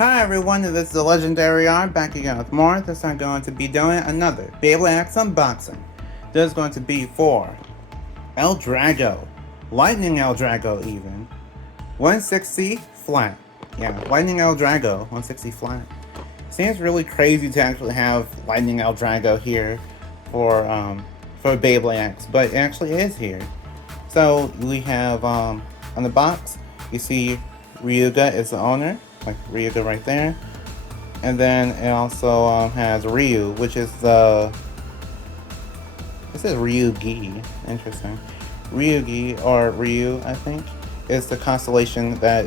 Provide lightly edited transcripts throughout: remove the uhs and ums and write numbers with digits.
Hi everyone, this is the Legendary R back again with more. This time I'm going to be doing another Beyblade X unboxing. This is going to be for L-Drago, Lightning L-Drago even, 160 flat. Yeah, Lightning L-Drago, 160 flat. Seems really crazy to actually have Lightning L-Drago here for Beyblade X, but it actually is here. So we have on the box, you see Ryuga is the owner. Like Ryuga right there, and then it also has Ryu, which is the, it says Ryugi, interesting. Ryugi, or Ryu, I think, is the constellation that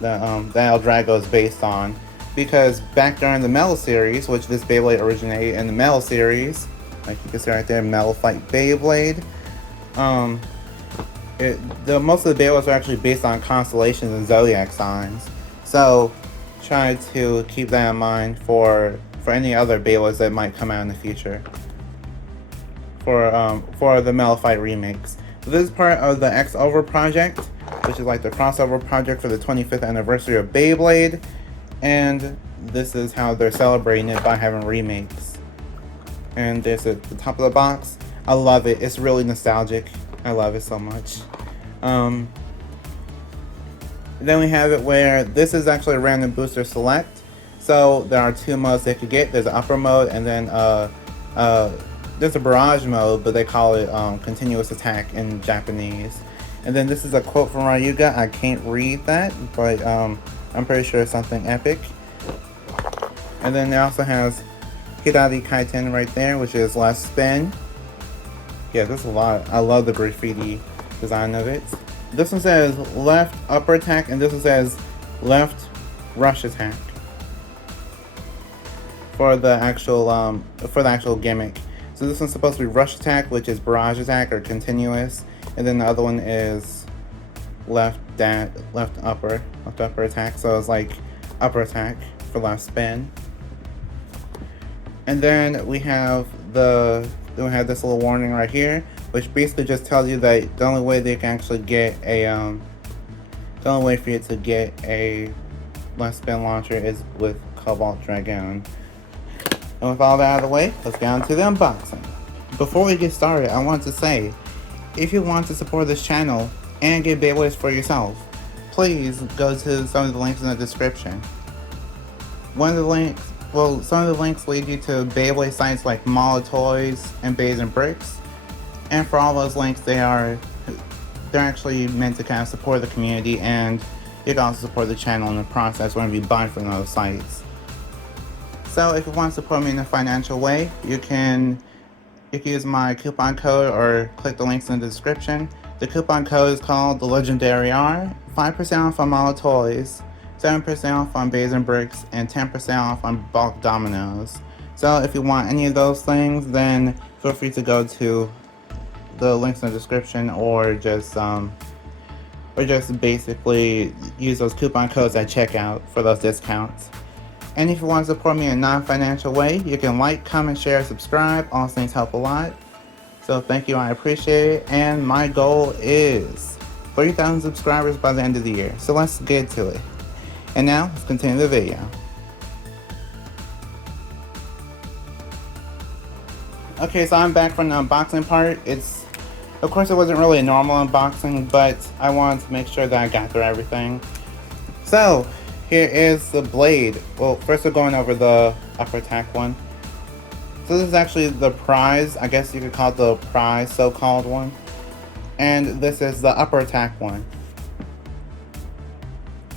L-Drago is based on, because back during the Metal series, which this Beyblade originated in the Metal series, like you can see right there, Metal Fight Beyblade, most of the Beyblades are actually based on constellations and zodiac signs. So try to keep that in mind for any other Beyblades that might come out in the future. For the Metal Fight remakes. So this is part of the X-Over project, which is like the crossover project for the 25th anniversary of Beyblade, and this is how they're celebrating it by having remakes. And this is the top of the box. I love it. It's really nostalgic. I love it so much. Then we have it where this is actually a random booster select. So there are two modes they could get. There's an upper mode, and then there's a barrage mode, but they call it continuous attack in Japanese. And then this is a quote from Ryuga. I can't read that, but I'm pretty sure it's something epic. And then it also has Hidari Kaiten right there, which is last spin. Yeah, there's a lot. I love the graffiti design of it. This one says left upper attack, and this one says left rush attack for the actual gimmick. So this one's supposed to be rush attack, which is barrage attack or continuous, and then the other one is left upper attack. So it's like upper attack for left spin. And then we have this little warning right here, which basically just tells you that the only way they can actually get the only way for you to get a left spin launcher is with Cobalt Dragoon. And with all that out of the way, let's get on to the unboxing. Before we get started, I want to say, if you want to support this channel and get Beyblades for yourself, please go to some of the links in the description. Some of the links lead you to Beyblade sites like Mall of Toys and Bays and Bricks. And for all those links, they're actually meant to kind of support the community, and you can also support the channel in the process when you buy from those sites. So if you want to support me in a financial way, you can use my coupon code or click the links in the description. The coupon code is called the Legendary R. 5% off on Mall of Toys, 7% off on Bays and Bricks, and 10% off on bulk dominoes. So if you want any of those things, then feel free to go to the links in the description, or just basically use those coupon codes at checkout for those discounts. And if you want to support me in a non-financial way, you can like, comment, share, subscribe. All those things help a lot. So thank you, I appreciate it. And my goal is 30,000 subscribers by the end of the year. So let's get to it. And now let's continue the video. Okay, so I'm back from the unboxing part. Of course, it wasn't really a normal unboxing, but I wanted to make sure that I got through everything. So, here is the blade. Well, first we're going over the upper attack one. So this is actually the prize, I guess you could call it the prize, so-called one. And this is the upper attack one.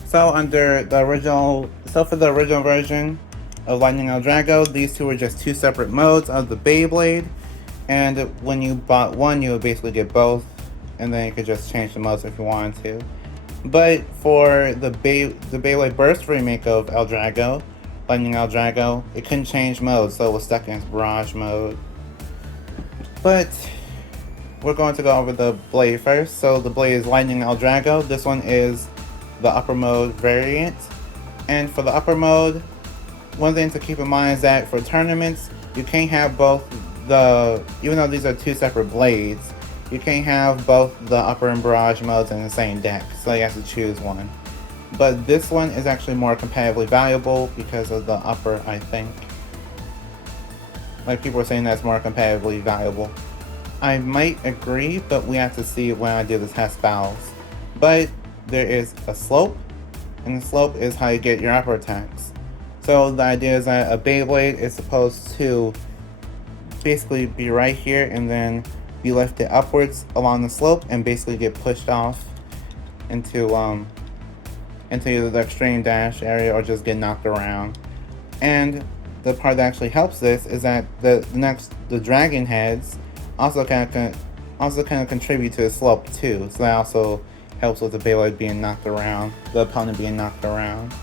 So for the original version of Lightning L-Drago, these two were just two separate modes of the Beyblade. And when you bought one, you would basically get both, and then you could just change the modes if you wanted to. But for the Beyblade Burst remake of L-Drago, Lightning L-Drago, it couldn't change modes, so it was stuck in its barrage mode. But we're going to go over the blade first. So the blade is Lightning L-Drago. This one is the upper mode variant. And for the upper mode, one thing to keep in mind is that for tournaments, you can't have both even though these are two separate blades, you can't have both the upper and barrage modes in the same deck, so you have to choose one. but this one is actually more competitively valuable because of the upper, I think. Like, people are saying that's more competitively valuable. I might agree, but we have to see when I do the test battles. But there is a slope, and the slope is how you get your upper attacks. So the idea is that a Beyblade is supposed to basically be right here and then be lifted upwards along the slope and basically get pushed off into either the extreme dash area or just get knocked around. And the part that actually helps this is that the dragon heads also kind of contribute to the slope too. So that also helps with the Beyblade being knocked around, the opponent being knocked around.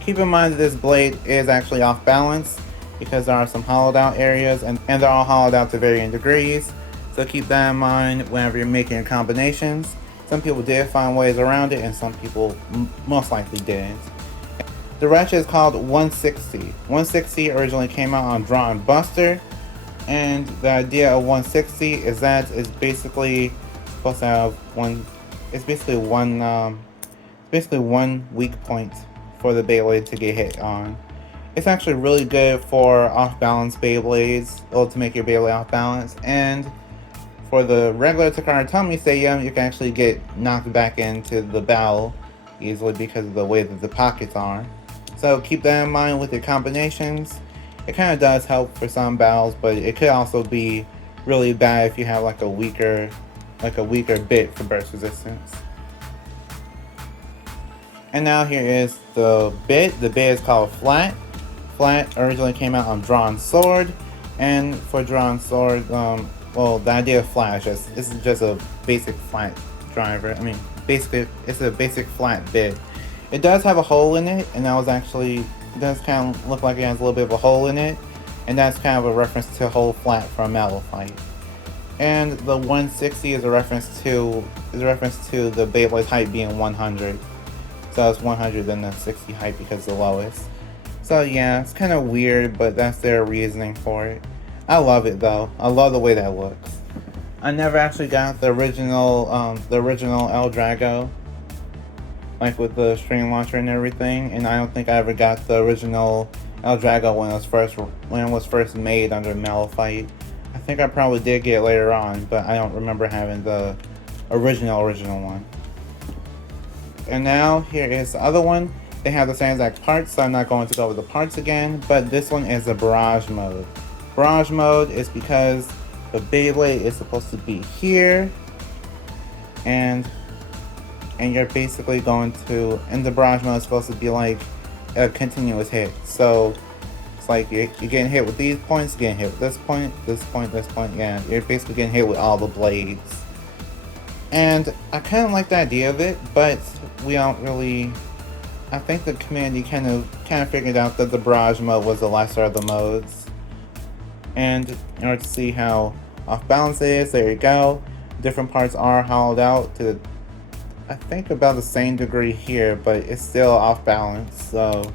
Keep in mind that this blade is actually off balance because there are some hollowed out areas and they're all hollowed out to varying degrees. So keep that in mind whenever you're making your combinations. Some people did find ways around it and some people most likely didn't. The ratchet is called 160. 160 originally came out on Draw and Buster, and the idea of 160 is that it's basically supposed to have one weak point for the Beyblade to get hit on. It's actually really good for off-balance Beyblades, or to make your Beyblade off-balance, and for the regular Takara Tomy Stadium, you can actually get knocked back into the battle easily because of the way that the pockets are. So keep that in mind with your combinations. It kind of does help for some battles, but it could also be really bad if you have like a weaker bit for burst resistance. And now here is the bit. The bit is called Flat. Flat originally came out on Drawn Sword, and for Drawn Sword, well, the idea of Flat is this is just a basic flat driver. I mean, basically, it's a basic flat bit. It does have a hole in it, and it does kind of look like it has a little bit of a hole in it, and that's kind of a reference to Hole Flat from Metal Fight. And the 160 is a reference to the Beyblade's height being 100. So it's 100 then the 60 height because the lowest. So yeah, it's kind of weird, but that's their reasoning for it. I love it though. I love the way that looks. I never actually got the original L-Drago, like with the string launcher and everything, and I don't think I ever got the original L-Drago when it was first made under Metal Fight. I think I probably did get it later on, but I don't remember having the original one. And now here is the other one. They have the same exact parts, so I'm not going to go over the parts again, but this one is the barrage mode. Barrage mode is because the Beyblade is supposed to be here, and you're basically going to, and the barrage mode is supposed to be like a continuous hit. So it's like you're getting hit with these points, you're getting hit with this point, this point, this point. Yeah, you're basically getting hit with all the blades. And I kind of like the idea of it, but we don't really. I think the community kind of figured out that the barrage mode was the lesser of the modes. And in order to see how off balance it is, there you go. Different parts are hollowed out to, I think, about the same degree here, but it's still off balance. So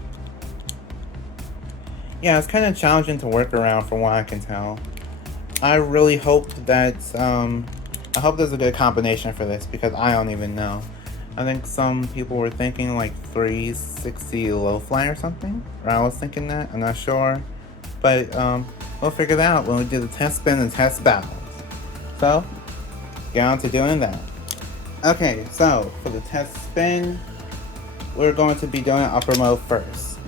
yeah, it's kind of challenging to work around from what I can tell. I really hope that I hope there's a good combination for this because I don't even know. I think some people were thinking like 360 low fly or something. Or I was thinking that. I'm not sure. But we'll figure that out when we do the test spin and test battles. So, get on to doing that. Okay, so for the test spin, we're going to be doing upper mode first.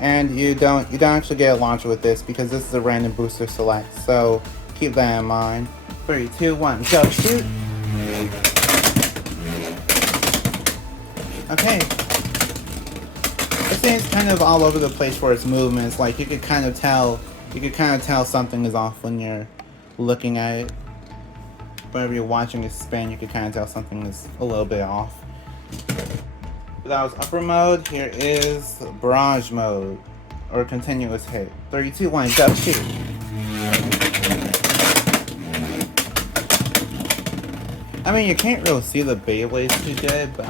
And you don't actually get a launcher with this because this is a random booster select. So keep that in mind. 3, 2, 1, go shoot! Okay. This thing's kind of all over the place for its movements. Like you could kind of tell something is off when you're looking at it. Whenever you're watching it spin, you can kind of tell something is a little bit off. But that was upper mode. Here is barrage mode, or continuous hit. 3, 2, 1, go shoot! I mean, you can't really see the Beyblades too good, but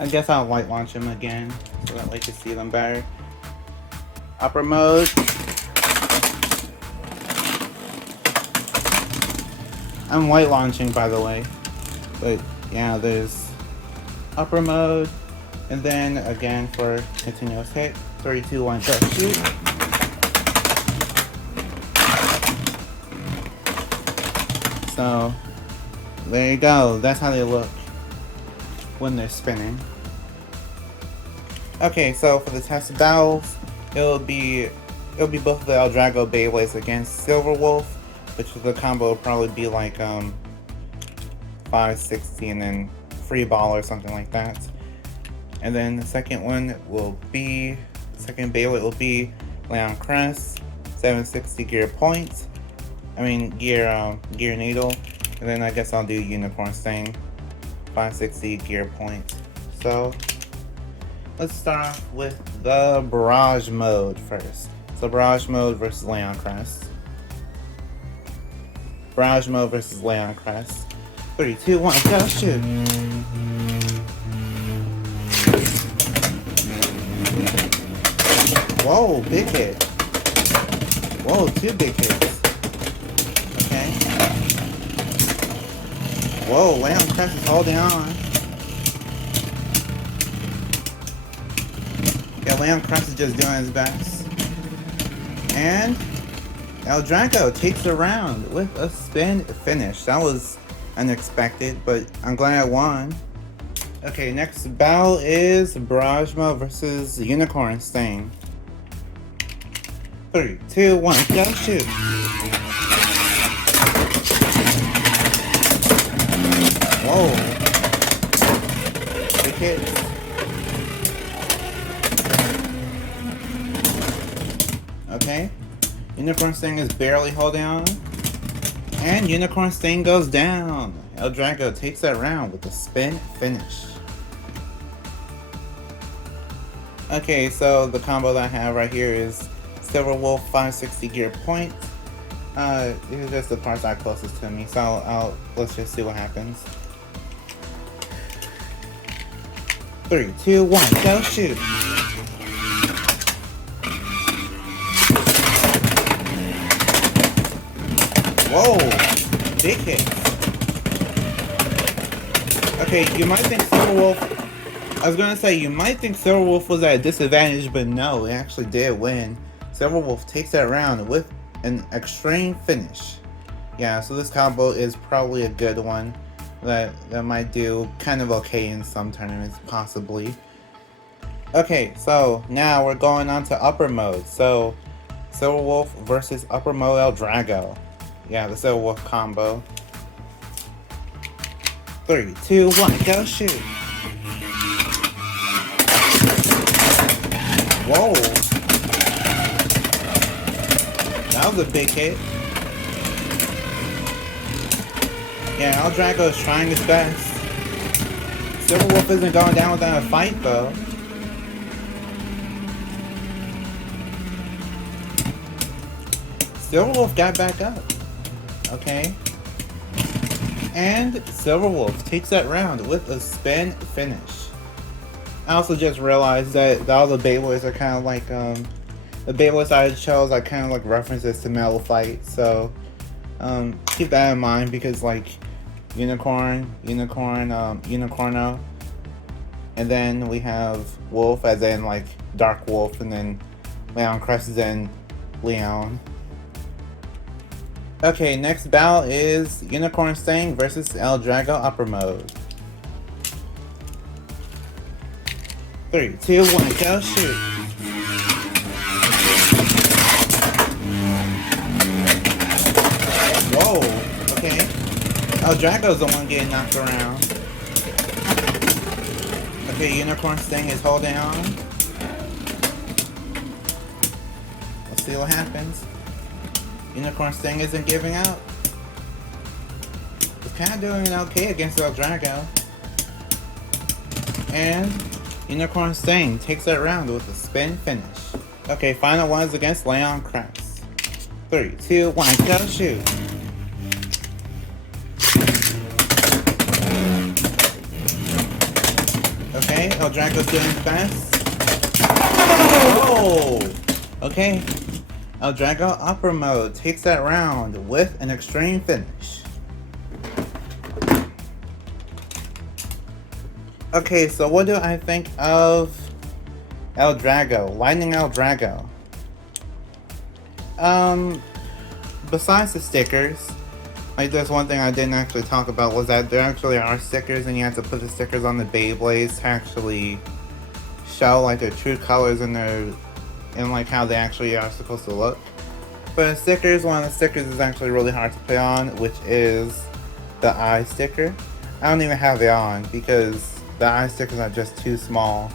I guess I'll light launch them again so that way you can see them better. Upper mode. I'm light launching, by the way, but Yeah, there's upper mode, and then again for continuous hit. 3, 2, 1, go, shoot. So there you go. That's how they look when they're spinning. Okay, so for the test battles, it'll be both the L-Drago Beyblades against Silver Wolf, which the combo will probably be like 560 and then free ball or something like that. And then the second Beyblade will be Leon Crest, 760 gear points. Gear needle. And then I guess I'll do Unicorn Sting, 560 gear points. So let's start off with the Barrage mode first. So Barrage mode versus Leon Crest. Barrage mode versus Leon Crest. 3, 2, 1, go, shoot! Whoa, big hit. Whoa, 2 big hits. Okay. Whoa, Leon Crest is holding on. Yeah, Leon Crest is just doing his best. And L-Drago takes the round with a spin finish. That was unexpected, but I'm glad I won. Okay, next battle is Barrage mode versus Unicorn Sting. 3, 2, 1, go, shoot! Whoa! Big hits. Okay, Unicorn Sting is barely holding on, and Unicorn Sting goes down. L-Drago takes that round with a spin finish. Okay, so the combo that I have right here is Silver Wolf 560 gear points. These are just the parts that are closest to me, so let's just see what happens. 3, 2, 1, go, shoot! Whoa, big hit. Okay, you might think Silver Wolf, you might think Silver Wolf was at a disadvantage, but no, it actually did win. Silver Wolf takes that round with an extreme finish. Yeah, so this combo is probably a good one that might do kind of okay in some tournaments, possibly. Okay, so now we're going on to upper mode. So Silver Wolf versus upper mode L-Drago. Yeah, the Silver Wolf combo. 3, 2, 1, go, shoot! Whoa! That was a big hit. Yeah, L-Drago is trying his best. Silver Wolf isn't going down without a fight, though. Silver Wolf got back up. Okay. And Silver Wolf takes that round with a spin finish. I also just realized that all the Beyblades are kind of like, the Beyblades I chose are kind of like references to Metal Fight, so keep that in mind, because like Unicorno, and then we have Wolf as in like Dark Wolf, and then Leon Crest as in Leon. Okay, next battle is Unicorn Sting versus L-Drago upper mode. 3, 2, 1, go, shoot! Whoa, okay. L-Drago's the one getting knocked around. Okay, Unicorn Sting is holding on. Let's see what happens. Unicorn Sting isn't giving up. He's kind of doing okay against L-Drago. And Unicorn Sting takes that round with a spin finish. Okay, final one is against Leon Crest. 3, 2, 1, go, shoot! Okay, L-Drago's doing his best. Oh! Okay. L-Drago upper mode takes that round with an extreme finish. Okay, so what do I think of L-Drago? Lightning L-Drago. Besides the stickers, like there's one thing I didn't actually talk about was that there actually are stickers and you have to put the stickers on the Beyblades to actually show like their true colors and like how they actually are supposed to look. But stickers, one of the stickers is actually really hard to put on, which is the eye sticker. I don't even have it on because the eye stickers are just too small.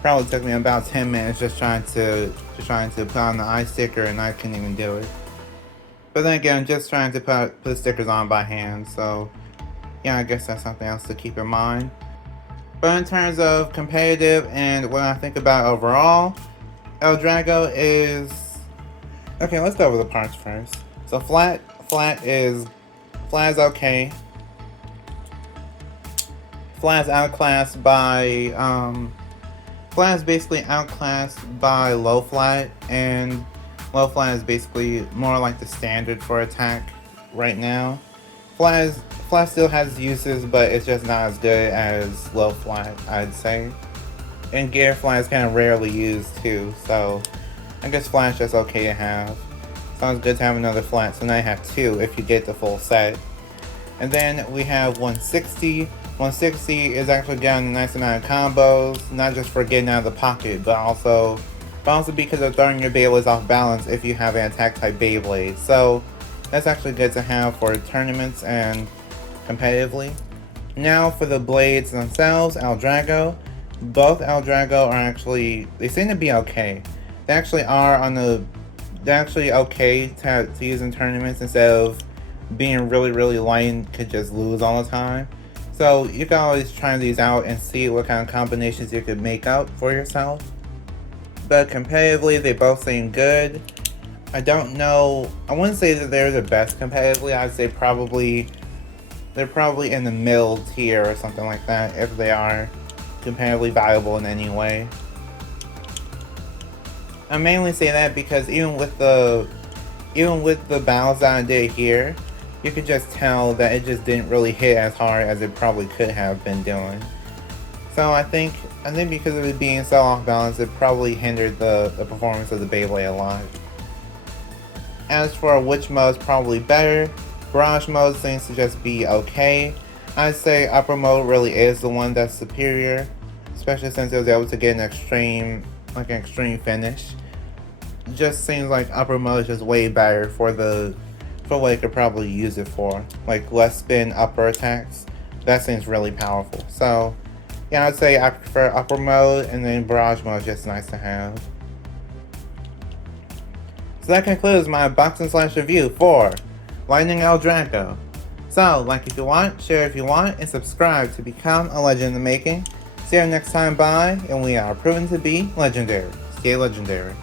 Probably took me about 10 minutes just trying to put on the eye sticker, and I couldn't even do it. But then again, I'm just trying to put the stickers on by hand, so yeah, I guess that's something else to keep in mind. But in terms of competitive and what I think about overall, L-Drago is... Okay, let's go over the parts first. So flat is okay. Flat is outclassed by flat is basically outclassed by low flat, and low flat is basically more like the standard for attack right now. Flat still has uses, but it's just not as good as low flat, I'd say. And gear flat is kind of rarely used too, so I guess flat is just okay to have. Sounds good to have another flat, so now you have two if you get the full set. And then we have 160. 160 is actually getting a nice amount of combos, not just for getting out of the pocket, but also because of throwing your Beyblades off balance if you have an attack type Beyblade. So that's actually good to have for tournaments and competitively. Now for the blades themselves, L-Drago. Both L-Drago are actually, they seem to be okay. They actually they're actually okay to use in tournaments instead of being really light and could just lose all the time. So you can always try these out and see what kind of combinations you could make up for yourself. But competitively, they both seem good. I don't know, I wouldn't say that they're the best competitively. I'd say they're probably in the middle tier or something like that, if they are competitively valuable in any way. I mainly say that because even with the battles that I did here, you could just tell that it just didn't really hit as hard as it probably could have been doing. So I think because of it being so off balance, it probably hindered the performance of the Beyblade a lot. As for which mode is probably better, Barrage mode seems to just be okay. I'd say upper mode really is the one that's superior, especially since it was able to get an extreme finish. It just seems like upper mode is just way better for what you could probably use it for, like less spin upper attacks. That seems really powerful. So yeah, I'd say I prefer upper mode, and then barrage mode is just nice to have. So that concludes my boxing slash review for Lightning L-Drago. So like if you want, share if you want, and subscribe to become a legend in the making. See you next time, bye, and we are proven to be legendary. Stay legendary.